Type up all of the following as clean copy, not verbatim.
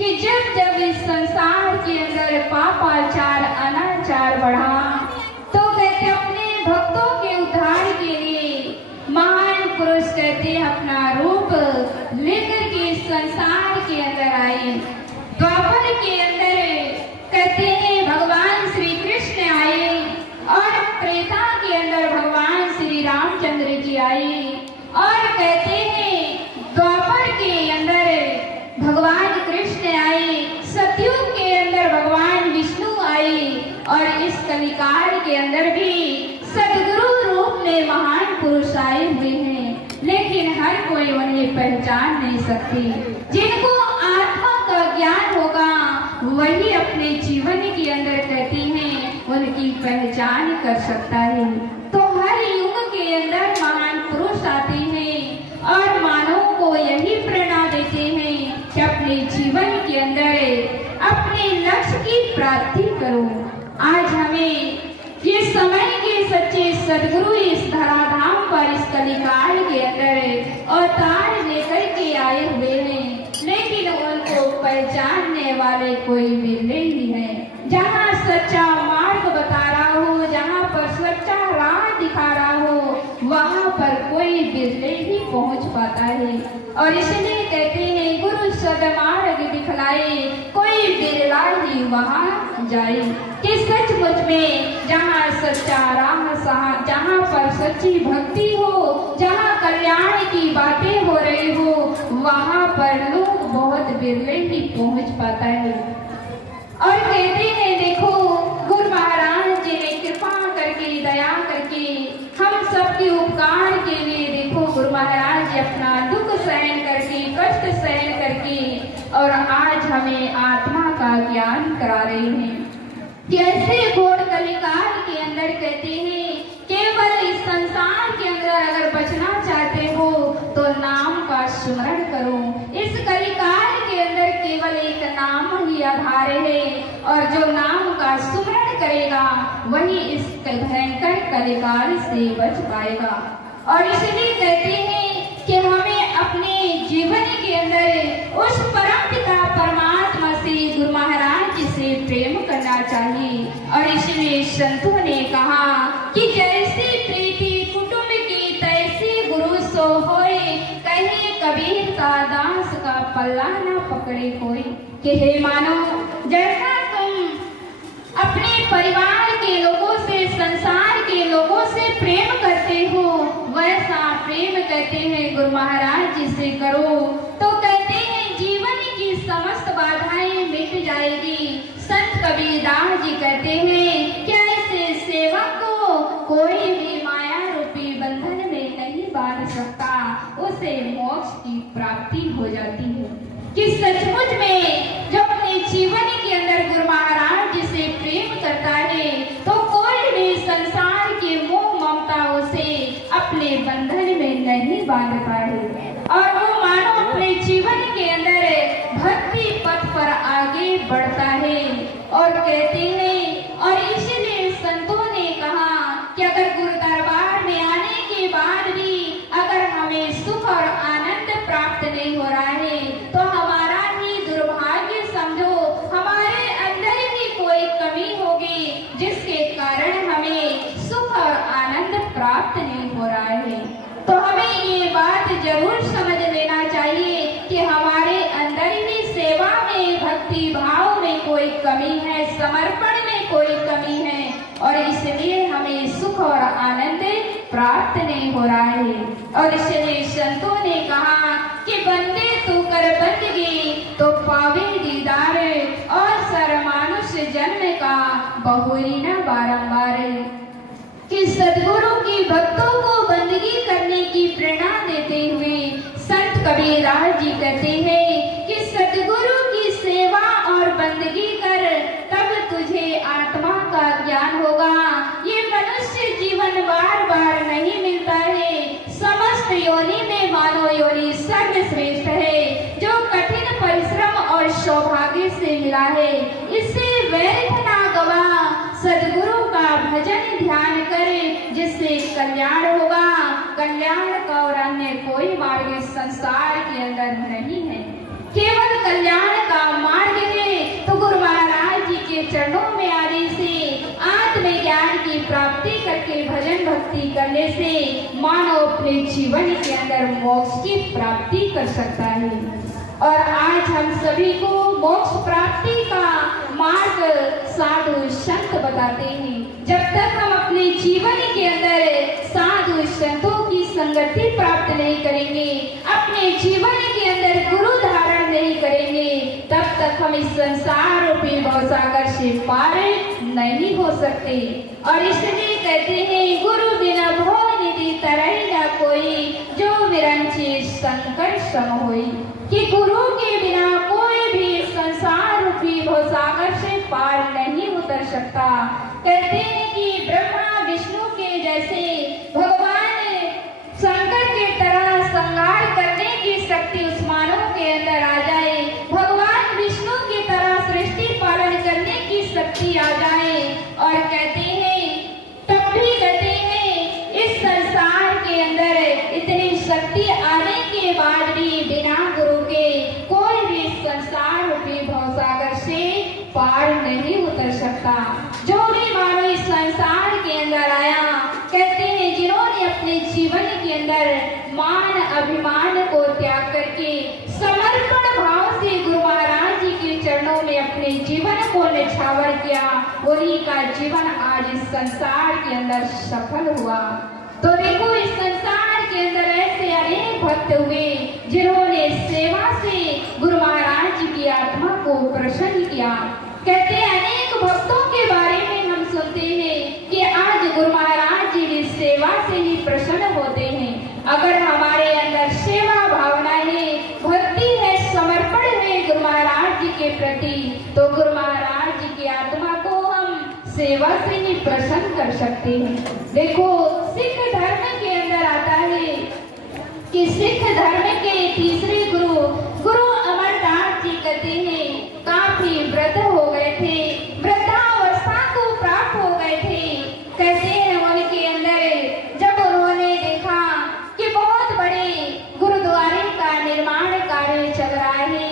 कि जब जब इस संसार के अंदर पापाचार अनाचार बढ़ा, तो कहते अपने भक्तों के उद्धार के लिए महान पुरुष कहते अपना रूप लेकर के इस संसार के अंदर आए। द्वापर के अंदर कहते हैं भगवान श्री कृष्ण आए और त्रेता के अंदर भगवान श्री रामचंद्र जी आए, और कहते हैं द्वापर के अंदर भगवान कृष्ण आए, सतयुग के अंदर भगवान विष्णु आए, और इस कलिकाल के अंदर भी सदगुरु रूप में महान पुरुष आए हुए हैं। लेकिन हर कोई उन्हें पहचान नहीं सकती। जिनको आत्मा का ज्ञान होगा वही अपने जीवन के अंदर कहती हैं उनकी पहचान कर सकता है। तो हर युग के अंदर महान पुरुष आते हैं और मानव को यही प्रेरणा देते हैं कि अपने जीवन के अंदर अपने लक्ष्य की प्राप्ति करो। आज हमें ये समय के सच्चे सदगुरु इस धराधाम पर इस कलिकाल के अंदर अवतार लेकर के आए हुए हैं, लेकिन उनको पहचानने वाले कोई मिलने ही है। जहाँ सच्चा मार्ग बता रहा हो, जहाँ पर सच्चा राह दिखा रहा हो, वहाँ पर कोई बिरले ही पहुँच पाता है। और इसलिए कहते हैं गुरु सदमार्ग दिखलाए, कोई बिरला ही वहाँ जाए। कि सचमुच में जहाँ सच्चा राह, जहाँ पर सच्ची भक्ति हो, जहाँ कल्याण की बातें हो रही हो, वहाँ पर लोग बहुत बिरले ही पहुँच पाता है। और कहते हैं देखो गुरु महाराज जी ने कृपा करके दया करके हम सबके उपकार के लिए देखो गुरु महाराज जी अपना दुख सहन करके कष्ट सहन करके और आज हमें आत्मा का ज्ञान करा रहे हैं। कैसे घोर कलिकाल के अंदर कहते हैं केवल इस संसार के अंदर अगर बचना चाहते हो तो नाम का स्मरण करो। इस कलिकाल के अंदर केवल एक नाम ही आधार है, और जो नाम का स्मरण करेगा वही इस भयंकर कलिकाल से बच पाएगा। और इसलिए कहते हैं कि हमें अपने जीवन के अंदर उस परम पिता परमात्मा से गुरु महाराज से प्रेम करना चाहिए। और इसलिए संतों ने कहा कि जैसी प्रीति कुटुंब की तैसी गुरु सो होए, कहे कबीर का दास का पल्ला न पकड़े कोई। कि हे मानो जैसा तुम अपने परिवार के लोगों से, संसार के लोगों से प्रेम करते हो, वैसा प्रेम कहते हैं गुरु महाराज जी से करो। तो कहते हैं जीवन की समस्त बाधाएं मिट जाएगी। संत कबीरदास जी कहते हैं कि ऐसे सेवक को कोई भी माया रूपी बंधन में नहीं बांध सकता, उसे मोक्ष की प्राप्ति हो जाती है। कि सचमुच में जो अपने जीवन के अंदर गुरु महाराज जी से प्रेम करता है तो कोई भी संसार के मोह ममताओं से अपने बंधन में नहीं बांधता है, और वो मानो अपने जीवन के अंदर भक्ति पथ पर आगे बढ़ता है। और कहते हैं और इसलिए संतों ने कहा कि अगर गुरु दरबार में आने के बाद भी अगर हमें सुख और आनंद प्राप्त नहीं हो रहा है तो हमारा ही दुर्भाग्य समझो, हमारे अंदर ही कोई कमी होगी जिसके कारण हमें सुख और आनंद प्राप्त नहीं हो रहा है। तो हमें ये बात जरूर समझ लेना चाहिए कि हमारे अंदर ही सेवा में, भक्ति भाव में कोई कमी है, समर्पण में कोई कमी है, और इसलिए हमें सुख और आनंद प्राप्त नहीं हो रहा है। और इसलिए संतों ने कहा कि बंदे तू कर बंदगी तो पावे दीदार, और सर्वमानुष जन्म का बहुरी न बारंबार। कि सदगुरु की भक्तों को बंदगी करने की प्रेरणा देते हुए संत कबीरदास जी कहते हैं कि सदगुरु की सेवा और बंदगी कर, तब तुझे आत्मा का ज्ञान होगा। ये मनुष्य जीवन बार बार नहीं मिलता है, समस्त योनि में मानव योनि सर्वश्रेष्ठ है, जो कठिन परिश्रम और सौभाग्य से मिला है। इससे व्यर्थ ना गवा, सदगुरु का भजन ध्यान करे, जिससे कल्याण होगा। कल्याण का और अन्य कोई मार्ग इस संसार के अंदर नहीं है, केवल कल्याण का मार्ग भक्ति करने से मानव अपने जीवन के अंदर मोक्ष की प्राप्ति कर सकता है। और आज हम सभी को मोक्ष प्राप्ति का मार्ग साधु संत बताते हैं। जब तक हम अपने जीवन के अंदर साधु संतों की संगति प्राप्त नहीं करेंगे, अपने जीवन के अंदर गुरु धारण नहीं करेंगे, तब तक हम इस संसार रूपी भवसागर से पार नहीं हो सकते। और इसलिए कहते हैं, गुरु बिना भव निधि तरहि न कोई, जो विरंची शंकर सम होई, कि गुरु के बिना कोई भी संसार रूपी भवसागर से पार नहीं उतर सकता। कहते हैं कि ब्रह्मा विष्णु के जैसे भगवान शंकर के तरह संहार करने की शक्ति उस मानव के अंदर आ जाए, भगवान विष्णु की तरह सृष्टि पालन करने की शक्ति आ जाए। और कहते हैं, तब भी कहते हैं, इस संसार के अंदर इतनी शक्ति आने के बाद भी बिना गुरु के कोई भी संसार रूपी भवसागर से पार नहीं उतर सकता। जो भी मानव इस संसार के अंदर आया, कहते हैं, जिन्होंने अपने जीवन के अंदर मान अभिमान को त्याग करके समर्पण भाव से गुरु महाराज जी के चरणों में अपने जीवन को निछावर किया, उन्हीं का जीवन आज इस संसार के अंदर सफल हुआ। तो देखो, इस संसार के अंदर ऐसे अनेक भक्त हुए जिन्होंने सेवा से गुरु महाराज जी की आत्मा को प्रसन्न किया। कहते हैं, अनेक भक्तों के बारे में हम सुनते हैं कि आज गुरु महाराज जी की सेवा से ही प्रसन्न होते हैं। अगर हमारे अंदर सेवा भावना है, भक्ति है, समर्पण है गुरु महाराज जी के प्रति, तो गुरु महाराज जी की आत्मा को हम सेवा से ही प्रसन्न कर सकते हैं। देखो, सिख धर्म के अंदर आता है कि सिख धर्म के तीसरे गुरु अमरदास जी कहते हैं, काफी वृद्ध हो गए थे, वृद्धावस्था को प्राप्त हो गए थे। कहते हैं, उनके अंदर जब उन्होंने देखा कि बहुत बड़े गुरुद्वारे का निर्माण कार्य चल रहा है,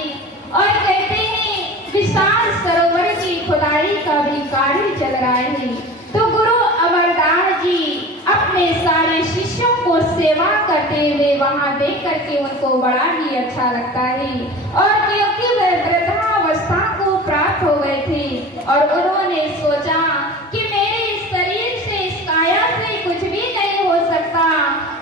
और कहते हैं विशाल सरोवर की खुदाई का भी कार्य चल रहा है, तो गुरु अमरदास जी अपने सारे शिष्यों को सेवा करते हुए वहां देख करके उनको बड़ा ही अच्छा लगता है। और क्योंकि वे वृद्धावस्था को प्राप्त हो गए थे, और उन्होंने सोचा कि मेरे इस शरीर से, इस काया से कुछ भी नहीं हो सकता,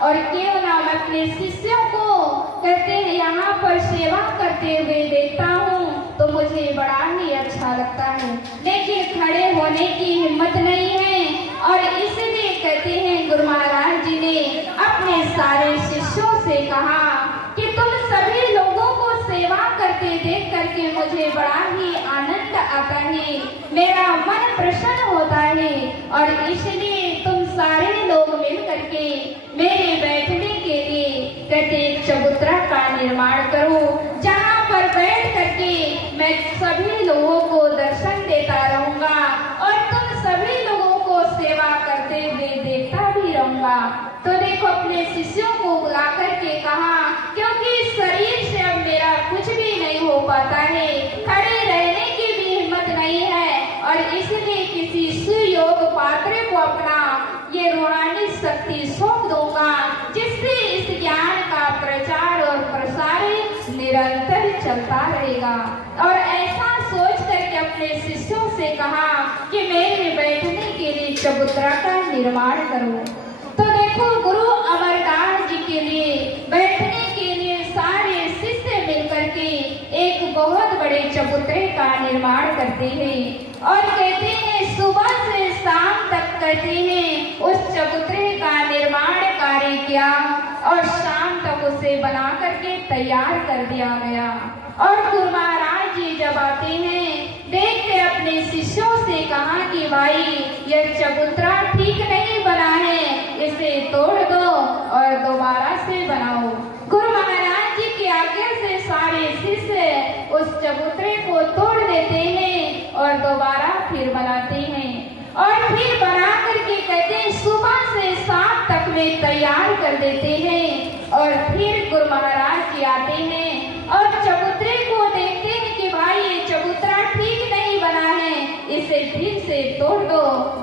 और क्यों ना मैं अपने शिष्यों को, कहते हैं, यहाँ पर सेवा करते हुए देखता हूँ तो मुझे बड़ा ही अच्छा लगता है, लेकिन खड़े होने की हिम्मत नहीं है। और इसलिए कहते हैं, गुरु महाराज जी ने अपने सारे शिष्यों से कहा कि तुम सभी लोगों को सेवा करते देख करके मुझे बड़ा ही आनंद आता है, मेरा मन प्रसन्न होता है, और इसलिए तुम सारे लोग मिल करके मेरे बैठने के लिए, कहते, चबूतरा का निर्माण करो, जहाँ पर बैठ करके मैं सभी लोगों को दर्शन देता रहूंगा, और तुम सभी लोगों को सेवा करते हुए देखता भी रहूंगा। तो देखो, अपने शिष्यों को बुला करके कहा, क्योंकि इस शरीर से अब मेरा कुछ भी नहीं हो पाता है, खड़े रहने की भी हिम्मत नहीं है, और इसलिए किसी सुयोग पात्र को अपना ये रूहानी शक्ति सौंप दूंगा, जिससे इस ज्ञान का प्रचार और प्रसार निरंतर चलता रहेगा। और ऐसा सोच करके अपने शिष्यों से कहा कि मेरे बैठने के लिए चबूतरा का निर्माण करो। तो देखो, गुरु अमरदास जी के लिए बैठने के लिए सारे शिष्य मिलकर के एक बहुत बड़े चबूतरे का निर्माण करते हैं, और कहते हैं सुबह से शाम तक कहते हैं उस चबूतरे का निर्माण कार्य किया, और शाम तक उसे बना करके तैयार कर दिया गया। और गुरु महाराज जी जब आते हैं, देखते अपने शिष्यों से कहा कि भाई, यह चबूतरा ठीक नहीं बना है, इसे तोड़ दो और दोबारा से बनाओ। गुरु महाराज जी की आज्ञा से सारे शिष्य उस चबूतरे को तोड़ देते हैं और दोबारा फिर बनाते हैं, और फिर बना करके कहते हैं सुबह से शाम तक में तैयार कर देते हैं। और फिर गुरु महाराज जी आते हैं और चबूतरे को देखते हैं कि भाई, ये चबूतरा ठीक नहीं बना है, इसे फिर से तोड़ दो,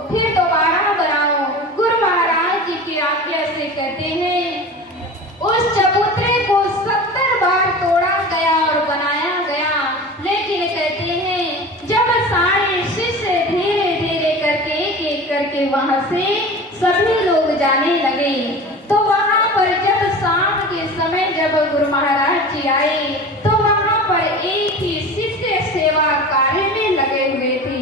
फिर दोबारा बनाओ। गुरु महाराज जी करके वहां से सभी लोग जाने लगे। तो वहां पर जब शाम के समय जब गुरु महाराज जी आए तो वहां पर एक ही शिष्य सेवा कार्य में लगे हुए थे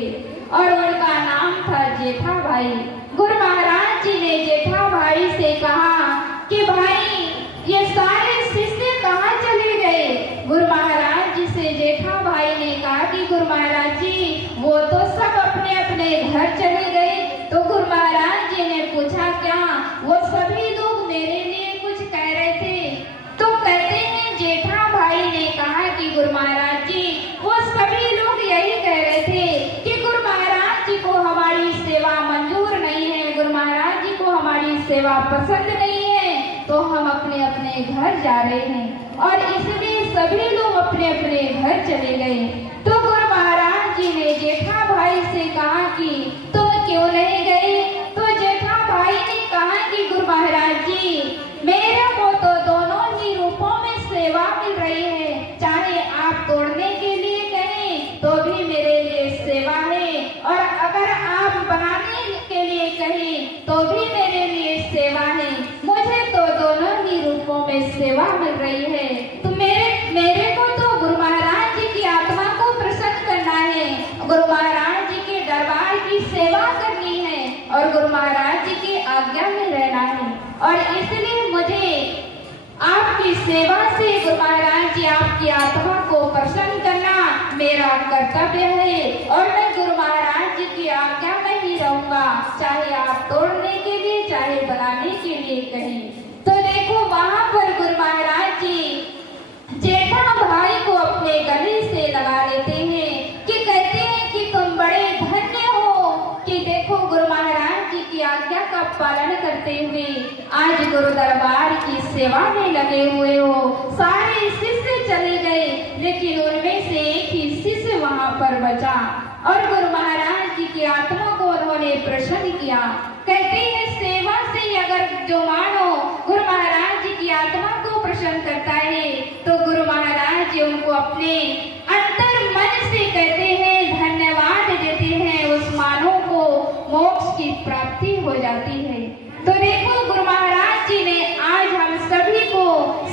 और उनका नाम था जेठा भाई। गुरु महाराज जी ने जेठा भाई से कहा कि भाई ये सारे शिष्य कहाँ चले गए। गुरु महाराज जी से जेठा भाई ने कहा कि गुरु महाराज जी वो तो सब अपने अपने घर चले गए। तो गुरु महाराज जी ने पूछा क्या वो सभी लोग मेरे लिए कुछ कह रहे थे। तो कहते हैं जेठा भाई ने कहा कि गुरु महाराज जी वो सभी लोग यही कह रहे थे कि गुरु महाराज जी को हमारी सेवा मंजूर नहीं है, गुरु महाराज जी को हमारी सेवा पसंद नहीं है, तो हम अपने अपने घर जा रहे हैं। और इसलिए सभी लोग अपने अपने घर चले गए। तो गुरु महाराज जी ने जेठा भाई से कहा कि तुम क्यों नहीं गए। तो जेठा भाई ने कहा कि गुरु महाराज जी मेरे को तो दोनों ही रूपों में सेवा मिल रही है, चाहे आप तोड़ने के लिए कहें तो भी मेरे लिए सेवा है और अगर आप बनाने के लिए कहें तो भी मेरे लिए सेवा है। मुझे तो दोनों ही रूपों में सेवा मिल रही है। तो मेरे को तो गुरु महाराज जी की आत्मा को प्रसन्न करना है, गुरु महाराज जी के दरबार की सेवा करनी है और गुरु महाराज जी की आज्ञा में रहना है। और इसलिए मुझे आपकी सेवा से गुरु महाराज जी आपकी आत्मा को प्रसन्न करना मेरा कर्तव्य है और मैं गुरु महाराज जी की आज्ञा में ही रहूंगा, चाहे आप तोड़ने के लिए चाहे बनाने के लिए कहें। तो देखो वहां पर गुरु महाराज जी जेठा भाई को अपने गले से लगा लेते हैं कि कहते हैं कि तुम बड़े धन्य हो कि देखो गुरु महाराज जी की आज्ञा का पालन करते हुए आज गुरु दरबार की सेवा में लगे हुए हो। सारे शिष्य चले गए लेकिन उनमें से एक ही शिष्य वहां पर बचा और गुरु महाराज जी की आत्मा को उन्होंने प्रसन्न किया। कहते हैं सेवा से अगर जो मानो गुरु महाराज जी की आत्मा को प्रसन्न करता है तो गुरु महाराज जी उनको अपने अंतर मन से कहते हैं धन्यवाद देते हैं, उस मानव को मोक्ष की प्राप्ति हो जाती है। तो देखो गुरु महाराज जी ने आज हम सभी को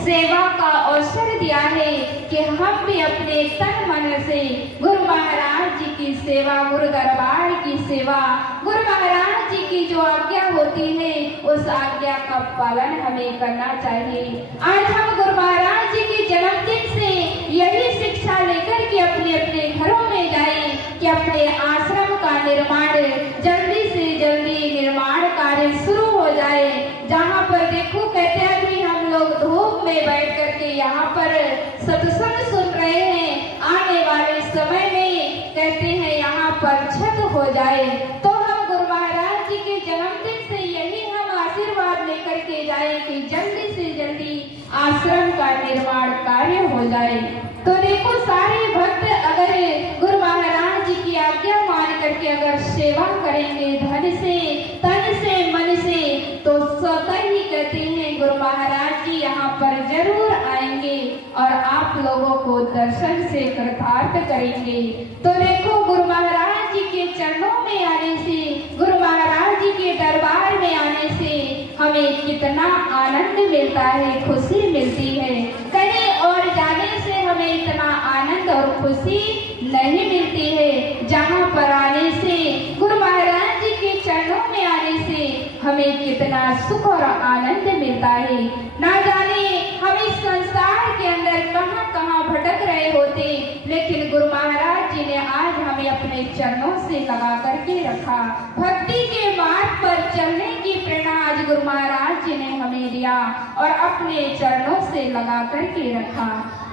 सेवा का अवसर दिया है कि हम भी अपने तन मन से गुरु महाराज जी की सेवा, गुरु दरबार की सेवा, गुरु महाराज जी की जो आज्ञा होती है उस आज्ञा का पालन हमें करना चाहिए। आज हम गुरु महाराज जी के जन्मदिन से यही शिक्षा लेकर के अपने अपने घरों में जाएं कि अपने आश्रम का निर्माण जल्दी से जल्दी निर्माण कार्य शुरू हो जाए। जहाँ पर देखो कहते हैं अभी हम लोग धूप में बैठ करके यहाँ पर सत्संग सुन रहे हैं, आने वाले समय में कहते हैं यहाँ पर छत हो जाए। तो हम गुरु महाराज जी के जन्मदिन से यही हम आशीर्वाद लेकर के जाए कि जल्दी से जल्दी आश्रम का निर्माण कार्य हो जाए। तो देखो सारे भक्त अगर गुरु महाराज जी की आज्ञा मान करके अगर सेवा करेंगे धन से, तन से, मन से, तो स्वतः ही कहते हैं गुरु महाराज जी यहाँ पर जरूर आएंगे और आप लोगों को दर्शन से कृतार्थ करेंगे। तो देखो गुरु महाराज जी के चरणों में आने से, गुरु महाराज जी के दरबार में आने से हमें कितना आनंद मिलता है, खुशी मिलती है। कहीं और जाने से हमें इतना आनंद और खुशी नहीं मिलती है। जहाँ पर आने से, गुरु महाराज जी के चरणों में आने से हमें कितना सुख और आनंद मिलता है। ना जाने हम इस संसार के अंदर कहाँ कहाँ भटक रहे होते, लेकिन गुरु महाराज जी ने आज हमें अपने चरणों से लगा करके रखा। भक्ति के मार्ग पर चलने की प्रेरणा आज गुरु महाराज जी ने हमें दिया और अपने चरणों से लगा करके रखा।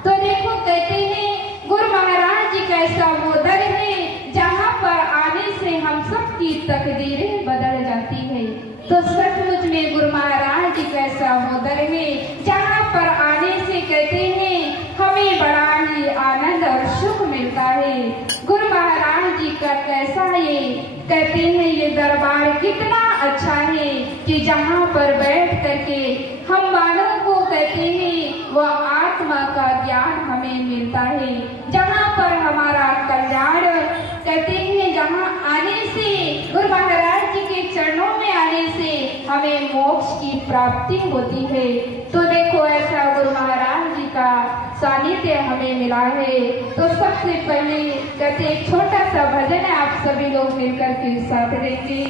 तो देखो कहते हैं गुरु महाराज जी कैसा वो दर है जहाँ पर आने से हम सब की तकदीरें बदल जाती है। तो सचमुच में गुरु महाराज जी कैसा वो दर है जहाँ पर आने से कहते हैं हमें बड़ा ही आनंद और सुख मिलता है। गुरु महाराज जी का कैसा ये कहते हैं ये दरबार कितना अच्छा है कि जहाँ पर बैठ करके हम मानव को कहते हैं वह आत्मा का ज्ञान हमें मिलता है। जहाँ पर हमारा कल्याण कहते हैं, जहाँ आने से गुरु महाराज जी के चरण हमें मोक्ष की प्राप्ति होती है। तो देखो ऐसा गुरु महाराज जी का सानिध्य हमें मिला है। तो सबसे पहले कहते एक छोटा सा भजन है, आप सभी लोग मिलकर के साथ देंगे।